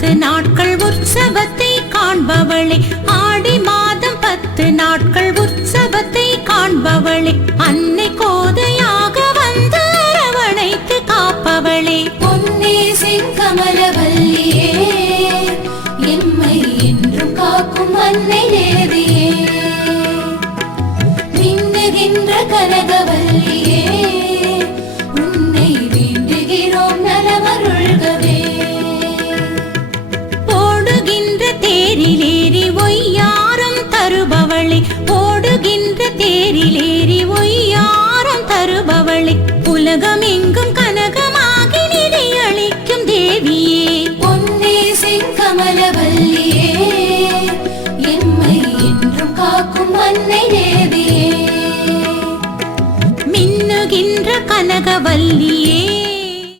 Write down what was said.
10 நாட்கள் உற்சவத்தை காண்பவளே, ஆடி மாதம் 10 நாட்கள் உற்சவத்தை காண்பவளே, அன்னை கோதையாக வந்து அரவணைத்து காப்பவளே, பொன்னே செங்கமலவல்லியே, எம்மை என்றும் காக்கும் அன்னை தேவியே, மின்னுகின்ற கனகவல்லியே, உன்னை வேண்டுகிறோம் நலமருள்கவே. ஓடுகின்ற தேரிலேறி ஒய்யாரம் தருபவளே, ஓடுகின்ற தேரிலேறி ஒய்யாரம் தருபவளே, உலகமெங்கும் கனகமாகி நிதி அளிக்கும் தேவியே, பொன்னே செங்கமலவல்லியே, எம்மை என்றும் காக்கும் அன்னை தேவியே, மின்னுகின்ற கனகவல்லியே.